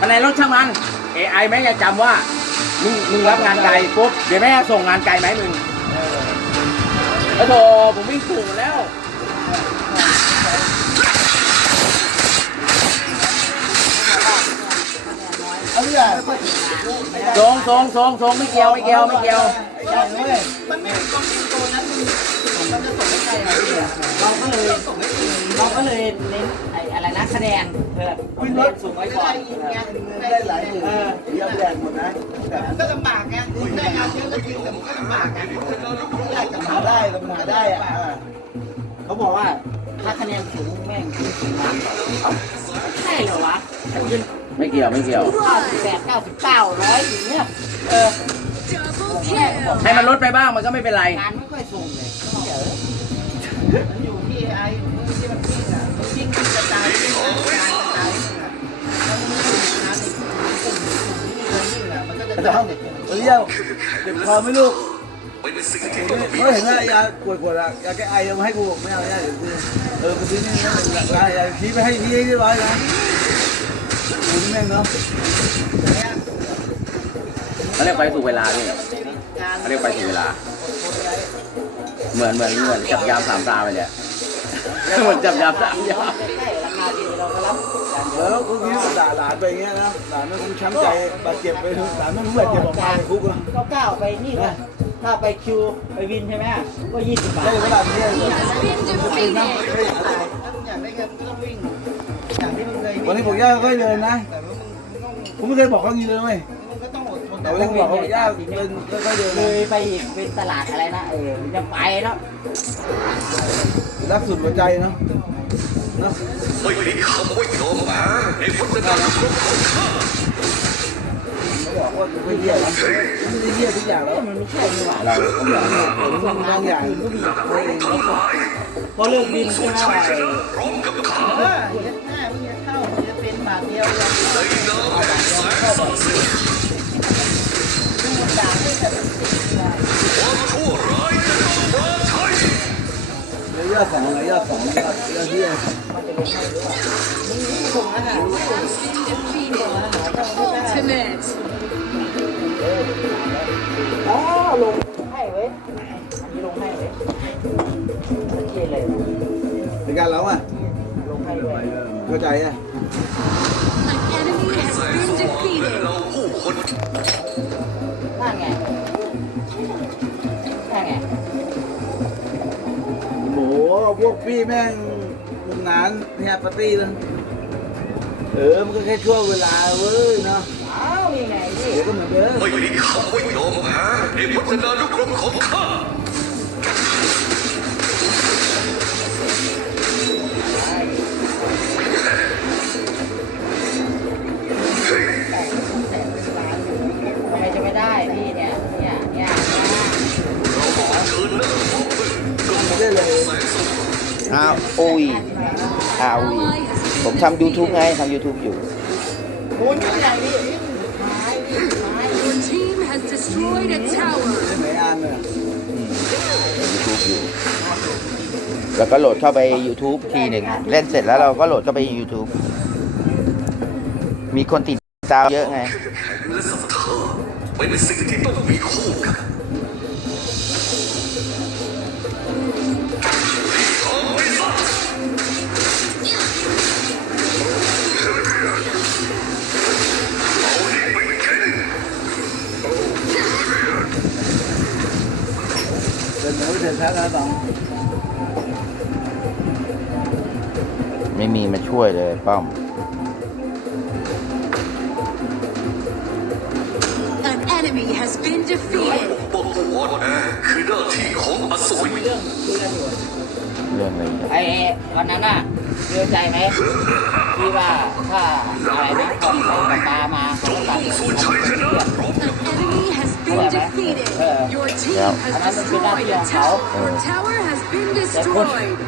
คะแนนลดช่างมัน AI แม่งจะจำว่า มึงมึงรับงานไกลปุ๊บ เดี๋ยวแม่งจะส่งงานไกลไหมมึงแล้โถผมวิ่งถูกแล้ว เอาเนี่ยทรงทรงทรงทรงไม่เกี่ยวไม่เกี่ยวไม่เกี่ยวได้เลย มันไม่มีความจริงตัวนั้นมันมันจะส่งให้ใครอะพี่อะเราก็เลยเราก็เลยเน้นไอ้ นะคะแนนเออวิ่งรถสูงไว้ไม่ก่อได้นยิงไงได้หลายหมื่นเยอะแยะหมดนะแต่มันก็ลำบากไงได้งานเยอะก็จริงแต่มันก็ลำบากไงได้กับหาได้ทำหาได้อะเขาบอกว่าถ้าคะแนนสูงแม่งขึ้นสูงนะใช่เหรอวะขึ้นไม่เกี่ยวไม่เกี่ยวเก้าสิบแปดเก้าสิบเก้าร้อยอย่างเงี้ยเออ Double kill. ให้มันลดไปบ้างมันก็ไม่เป็นไร งานไม่ค่อยส่งเลย อะมันก็จะจะต้องเรียวเจ็บคอไม่ลูกเขาเห็นว่ายาปวดปวดอะยาแก้ไอยังมาให้กูไม่เอาเนี่ยเดี๋ยวกูเออไปซื้อนี่นะยาชี้ไปให้พี่ให้เรียบร้อยนะคุณแม่งเนาะเขาเรียกไปสู่เวลาพี่เขาเรียกไปสู่เวลา เหมือนเหมือนเหมือนจับยามสามตาไปเนี่ยเหมือนจับยามสามยาม ใกล้ๆราคาดีเราก็รับอย่างเดียวแล้วเมื่อกี้ด่าหลานไปอย่างเงี้ยนะหลานมันคงช้ำใจบาดเจ็บไปหลานมันบาดเจ็บออกมาในคุกอะก็ก้าวไปนี่ก็ถ้าไปคิวไปวินใช่ไหมก็ยี่สิบบาทได้เวลาเนี้ย Been defeated. อยากได้เงินก็ต้องวิ่งอย่างที่มึงเคยวันนี้ผมย่าค่อยเดินนะแต่ว่ามึงมึงต้องผมไม่เคยบอกเขางี้เลยเว้ยมึงก็ต้องอดทนแต่วันนี้ผมบอกเขาย่าเดินค่อยเดินเลเลยยไปอีกเป็นตลาดอะไรนะเออมันจะไปแล้วรักสุดหัวใจเนาะเนาะ ไม่มีคำว่ายอมแพ้ในพจนานุกรมของข้าเขาบอกว่าไม่เยี่ยมไม่ได้เยี่ยมทุกอย่างแล้วมันไม่ใช่นี่หว่าเราผมทำบางอย่างก็มีทั้งหลายพอเลิกบินใช่ไหมชัยชนะพร้อมกับข้า มส่งอาหาร Ultimate. อ๋อลงให้เว้ยอันนี้ลงให้เว้ยโอเคเลยในการเราอะลงให้ด้วย เข้าใจอะ An enemy has แสง been สว่างและ defeated. เราผู้คนนั่นไงนั่นไงโหพวกพี่แม่ง วงงานเนี่ยปาร์ตี้เลยเออ มันก็แค่ช่วงเวลาเว้ยเนาะอ้าวนี่ไงนี่เดี๋ยวก็เหมือนเดิมไม่มีคำว่ายอมแพ้ในพจนานุกรมของข้าทำไมจะไม่ได้พี่เนี่ยเนี่ยเนี่ยเชิญหน้าพบเพื่อนไม่ได้เลย อ้าวโอ้ยอาวี Ally has ผมทำ YouTube ไงทำ YouTube อยู่โอ้ยนี่ไงพี่ไม้พี่ไม้ Your team has destroyed a tower. ไหนอ่านเนี่ย YouTube อยู่ แล้วก็โหลดเข้าไป YouTube ทีหนึ่งเล่นเสร็จแล้วเราก็โหลดเข้าไป YouTube มีคนติดตามเยอะไงและศรัทธาเป็นสิ่งที่ต้องมีคู่กัน ไปเดินช้ากันสองไม่มีมาช่วยเลยป้อม An enemy has been defeated. ปกป้องอ่อนแอคือหน้าที่ของอสูรเรื่องคุยกันอยู่เรื่องอะไรอย่างเงี้ยไอ้วันนั้นน่ะเชื่อใจไหมที่ว่าถ้าอะไรนะก่อนใส่ปากกามาเขาก็ตัดสู้ชัยช Your team has destroyed a tower. Your tower has been destroyed.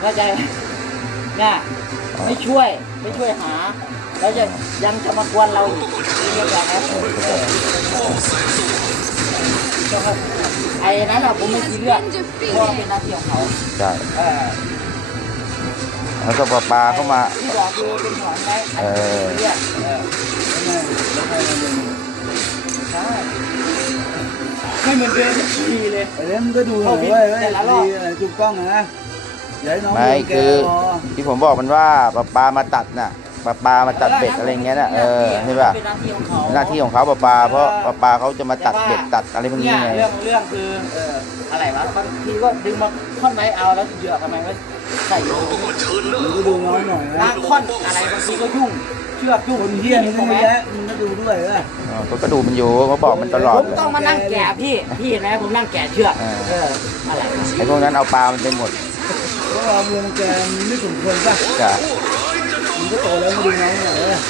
เข้าใจไหมเนี่ยไม่ช่วยไม่ช่วยหา แล้วจะยังจะมากวนเราอีกเรียกว่าไงไอ้นั้นอะผมไม่ซีเรียสเพราะว่าเป็นหน้าที่ของเขาใช่เออแล้วก็ปลาปลาเข้ามาที่บอกคือเป็นหอนไงเออเรียก ไม่เหมือนเดิมสักทีเลย ไอ้เรื่องมันก็ดูหน่อยเว้ยเว้ยดีอะไรถูกต้องนะอย่าให้น้องไม่ดูแกคือพอที่ผมบอกมันว่าปลาปลามาตัดน่ะปลาปลามาตัดเบ็ดอะไรเงี้ยน่ะเออใช่ป่ะเป็นหน้าที่ของเขาหน้าที่ของเขาปลาปลาเพราะปลาปลาเขาจะมาตัดเบ็ดตัดอะไรพวกนี้เนี่ยไงเรื่องเรื่องคือเอออะไรวะบางทีก็ดึงมาท่อนไม้เอาแล้วเหยื่อทำไมไม่ใส่อยู่มันก็ดูน้อยหน่อยลานะกท่อนอะไรบางทีก็ยุ่ง เชือกยุ่งคนเฮี้ยมันก็ไหมไม่แยะมันก็ดูด้วยนะอ๋อเขาก็ดูมันอยู่เขาบอกมันตลอผดมเลยต้องมานั่งแกะพี่ พี่เห็นไหมผมนั่งแกะเชือกเออเออ อะไรวะไอ้พวกนั้นเอาปลามันไปหมดเพราะเราเมืองแกมันไม่สมควรป่ะจ้ะมันก็โตแล้วมาดูน้องหน่อยเลย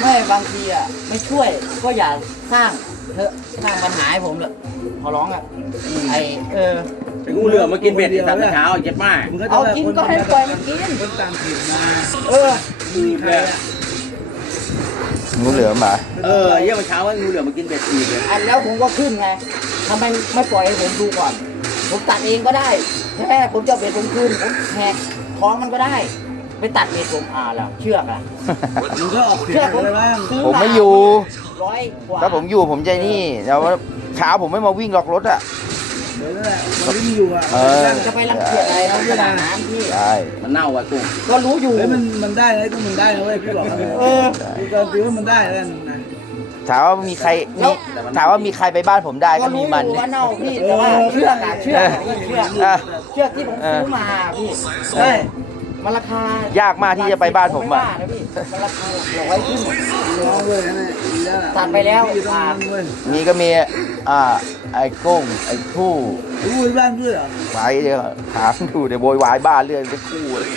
ไม่บางทีอะไม่ช่วยก็อย่าสร้างเถอะสร้างปัญหาให้ผมเลยขอร้องอะไอเออไอ้งูเหลือมมากินเบ็ดไอ้สัตว์เช้าเจ็บมากมึงก็เอากินก็ให้ปล่อยมันกินคนตามถิ่นมาเออมีใครอะ งูเหลือมเหรอเออเยี่ยมเช้าว่างูเหลือมมากินเบ็ดอีกเลยอันแล้วผมก็ขึ้นไงทำไมไม่ปล่อยให้ผมดูก่อน ผมตัดเองก็ได้แค่ผมจะเอาเบ็ดผมคืนผมแหกท้องมันก็ได้ ไปตัดเบ็ดผมอ่าแล้วเชือกอะมึงก็ออกเสียเชือกงผมอะไรบ้างซื้ผมไม่อยู่ร้อยกว่าถ้าผมอยู่ผมจะนี่แล้วเช้าผมไม่มาวิ่งหรอกรถอะเดี๋ยวนั่นแหละมันไม่อยู่อะเออ จะไปรังเกียจอะไรนะขนาดนั้นพี่ใช่ มันเน่าอะกุ้งก็รู้อยู่ เฮ้ยมันมันได้นะก็มันได้นะเว้ยพี่บอกให้เออคือการตีว่ามันได้แล้วนะถามว่ามีใครมีถามว่ามีใครไปบ้านผมได้ก็ก็มีรู้อมันยู่ว่าเน่าพี่แต่ว่าเชือกอะเชือกอะพี่เชือกอะเชือกที่ผมซื้อมาพี่ใช่มันราคายากมากที่จะไปบ้านผมอะไว่านะพี่มันราคาหลักร้อยขึ้นน้องเว้ยนั่นแหละดีแล้วล่ะตัดไปแล้ว พี่ต้องนั่งเว้ย มีก็มีอ่า ไอ้กุ้งไอ้ผู้รู้ที่บ้านด้วยเหรอไว้เดี๋ยวถามดูเดี๋ยวโวยวายบ้านเรื่องเป็นคู่เลย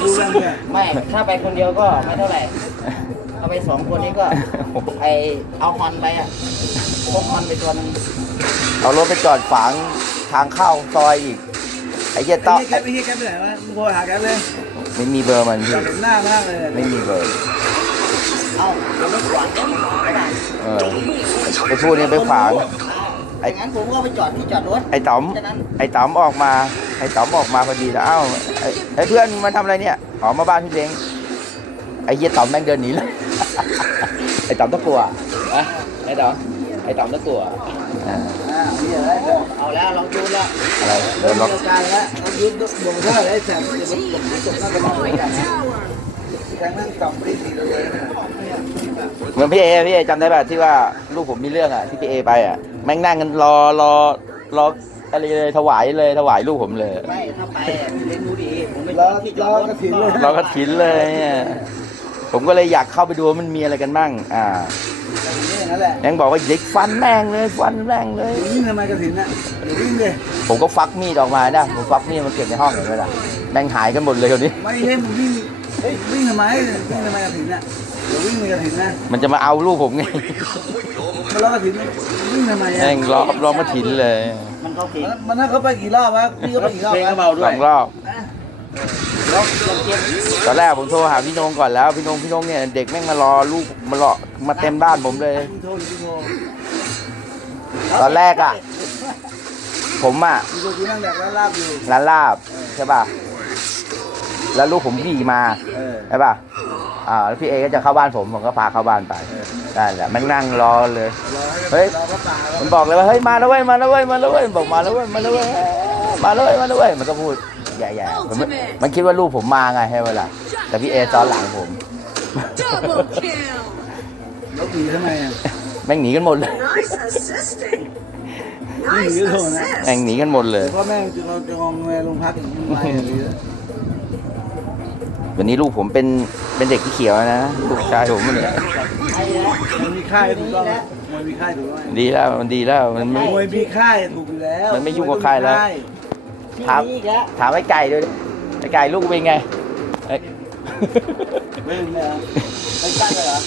รู้บ้านด้วย ไม่ ถ้าไปคนเดียวก็ไม่เท่าไหร่ เอาไปสองคนนี้ก็ ไอเอาฮอนไปอะพกฮอนไปตัวหนึงเอารถไปจอดฝังทางเข้าซอยอีก ไอ้เหี้ยไอ้ต้อเหี้ยแกปไอ้เหี้ยแกปไปไหนวะมึงโทรหาแกปเลยไม่มีเบอร์มันอพี่ยากเห็นหน้ามากเลยไม่มีเบอร์ เอาเอารถขวางไม่ได้เออไอ้ผู้นี้ไปฝังไอ้งั้นผมก็ไปจอดที่จอดรถ ไอ้ต๋อมแค่นั้น ไอ้ต๋อมออกมา ไอ้ต๋อมออกมาพอดีแล้วเอ้าไอ้ไอ้เพื่อนมาทำอะไรเนี่ยอ๋อมาบ้านพี่เล้งไอ้เหี้ยต๋อมแม่งเดินหนีเลย ไอ้ต๋อมตะกลัวอะไอ้ต๋อมไอ้ต๋อมตะกลัวอ่าอ่าเหี้ยอะไรเนี่ยเอาแล้วลองดูแล้วอะไรเริ่เดิมนล็อกเดียวกันแล้วเขายุบบ่งเท่าไอ้แสบ Your จะ team บ่ง has จบหน้ากันหมด destroyed กัน a tower. แทงนั่งต่ำตีสี่เลย เหมือนพี่เอพี่เอจำได้ป่ะที่ว่าลูกผมมีเรื่องอะที่พี่เอไปอะแม่งนั่งกันรอรอรออะไรเลยถวายเลยถวายลูกผมเลยไม่ถ้าไปอะเล่นดูดีผมไม่จรออดที่จรออดรถกระถิ่นเลยเราก็ถินเลยเนี่ยผมก็เลยอยากเข้าไปดูว่ามันมีอะไรกันบ้างอ่านี่อย่างนั้นแหละยังบอกว่าเด็กฟันแม่งเลยฟันแม่งเลยเดี๋ยววิ่งทำไมกระถิ่นน่ะเดี๋ยววิ่งเลยผมก็ฟักมีดออกมานะผมฟักมีดมาเก็บในห้องเห็นไหมล่ะแม่งหายกันหมดเลยคนนี้ไม่ใช่มึงวิ่งเฮ้ยวิ่งทำไมวิ่งทำไมกระถิ่นน่ะเดี๋ยววิ่งในกระถิ่นนะมันจะมาเอาลูกผมไงมาล้อกระถิ่นวิ่งทำไมอะแม่งล้อมล้อมมาถินเลยมันก็เก่งมันนั่นเขาไปกี่รอบวะพี่ก็ไปกี่รอบเพลงวะก็เบาด้สวอยงรอบแล้วยังเก็บตอนแรกผมโทรหาพี่นงก่อนแล้วพี่นงพี่นงเนี่ยเด็กแม่งมารอลูกมารอมาเต็มบ้านผมเลย พี่โทรหรือพี่โทรตอนแรกอะ ผมอะ พี่โทรพี่นั่งแดกแล้วลาบอยู่ร้านลาบใช่ป่ะ แล้วลูกผมขี่มาเออใช่ป่ะ อ่าแล้วพี่เอก็จะเข้าบ้านผมผมก็พาเข้าบ้านไปนั่นแหละแม่งนั่งรอเลยรอให้เฮ้ย รอพระป่าแล้วมันบอกเลยว่าเฮ้ยมาแล้วเว้ยมาแล้วเว้ยมาแล้วเว้ยบอกมาแล้วเว้ยมาแล้วเว้ยมาแล้วเว้ยมาแล้วเว้ยมันก็พูดใหญ่ๆผมไม่มันคิดว่าลูกผมมาไงให้เวลาแต่พี่เอซ้อนหลังผม Double kill. แล้วหนีทำไมอะแม่งหนีกันหมดเลย Nice assisting. ไม่หนี Nice ก็โทรนะแม่งหนีกันหมดเลยพ่อแม่จะเราจะงองแงโรงพักอย่างนี้ไปอย่างนี้ วันนี้ลูกผมเป็นเป็นเด็กที่เขียวนะลูกชายผมเนี่ยไอ้แล้วมันมีค่ายถูกต้องมวยมีค่ายถูกต้องดีแล้วมันดีแล้วมันไม่ มวยมีค่ายถูกอยู่แล้วมันไม่ยุ่งกับใครแล้วที่ครับนี้อีกแล้วถามไอ้ไก่ด้วยดิไอ้ไก่ลูกเป็นไงเอ้ยไม่เป็นไรเหรอไม่ตั้งเลยเหรอ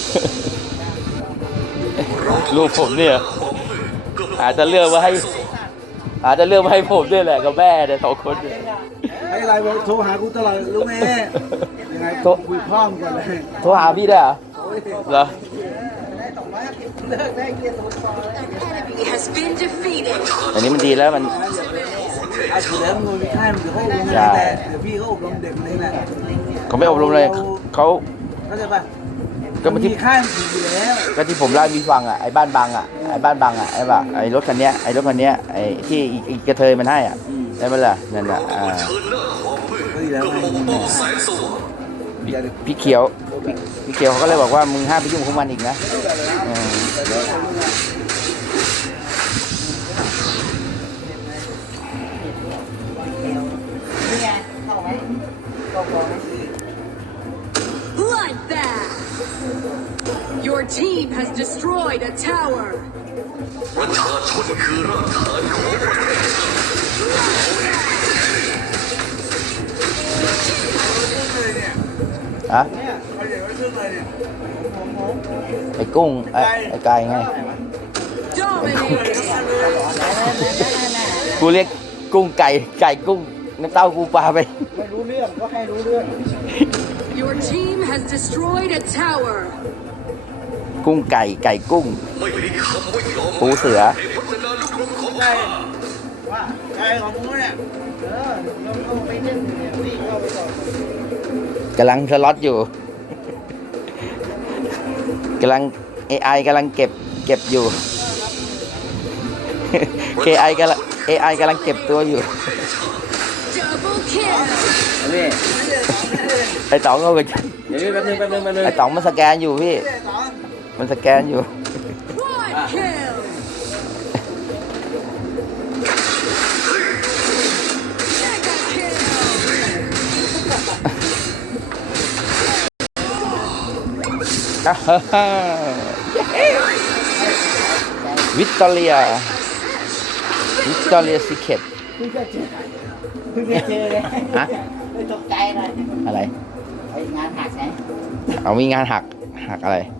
ลูกผมเนี่ย อาจจะเลือกมาให้ อาจจะเลือกมาให้ผมด้วยแหละกับแม่เนี่ยสองคนเนี่ย ให้ไลน์บอกโทรหากูตลอดรู้ไหมยังไงโทร คุยพ่อมกันเลยโทรหาพี่ได้วยเหรอเหรอ An enemy has been defeated. อันนี้มันดีแล้วมัน เอาถือแล้วมึงมีค่ายมึงเดี๋ยวเขาอบรมใช่แต่เดี๋ยวพี่เขาอบรมเด็กคนนี้แหละเขาไม่อบรมเลยเขา เข้าใจปะก็มาที่ มีค่ายมันถืออยู่แล้วก็ที่ผมเล่าให้พี่ฟังอะไอ้บ้านบางอะไอ้บ้านบางอะไอ้แบบไอ้รถคันเนี้ยไอ้รถคันเนี้ยไอ้ที่อีกอีกกระเทยมันให้อะ ได้ไหมล่ะนั่นแหละอ่าเชิญหน้าความมืดก็ดีแล้วกระไงหม่อมมองแสงสว่างอย่าพี่เขียวพี่พี่เขียวเขาก็เลยบอกว่ามึงห้ามไปยุ่งกับพวกมันอีกนะเออนี่ไงเข้าไหมเข้าก่อนไหม Bloodbath! Your team has destroyed a tower. ประชาชนคือรากฐานของประเทศ ฮะเขาเรียกว่าเรื่องอะไรเนี่ยไอ้กุ้งไอ้ไอ้ไก่ไง Dominating! กูเรียกกุ้งไก่ไก่กุ้งน้ำเต้ากูปลาไปไม่รู้เรื่องก็ให้รู้เรื่อง Your team has destroyed a tower. กุ้งไก่ไก่กุ้งไม่มีคำว่ายอมปูเสือ ในพัฒนาลูกหลงของใช่ข้าว่าใช่ของมึงเนี่ยเออเราเข้าไปเล่นเนี่ยพี่เข้าไปก่อนกำลังสล็อตอยู่ กำลัง AI กำลังเก็บเก็บอยู่ KI กำลัง AI กำลังเก็บตัวอยู่ Double kill! นี่ไอ้ต๋องก็ไปเดี๋ยวนี้แป๊บนึงแป๊บนึงแป๊บนึงไอ้ต๋องมันสแกนอยู่พี่ มันสแกนอยู่ วิกตอเรีย วิกตอเรียซิเคตเพิ่งจะเจอเพิ่งจะเจอเลยฮะไม่ตกใจเลยอะไรไอ้งานหักไงเอามีงานหัก หักอะไรง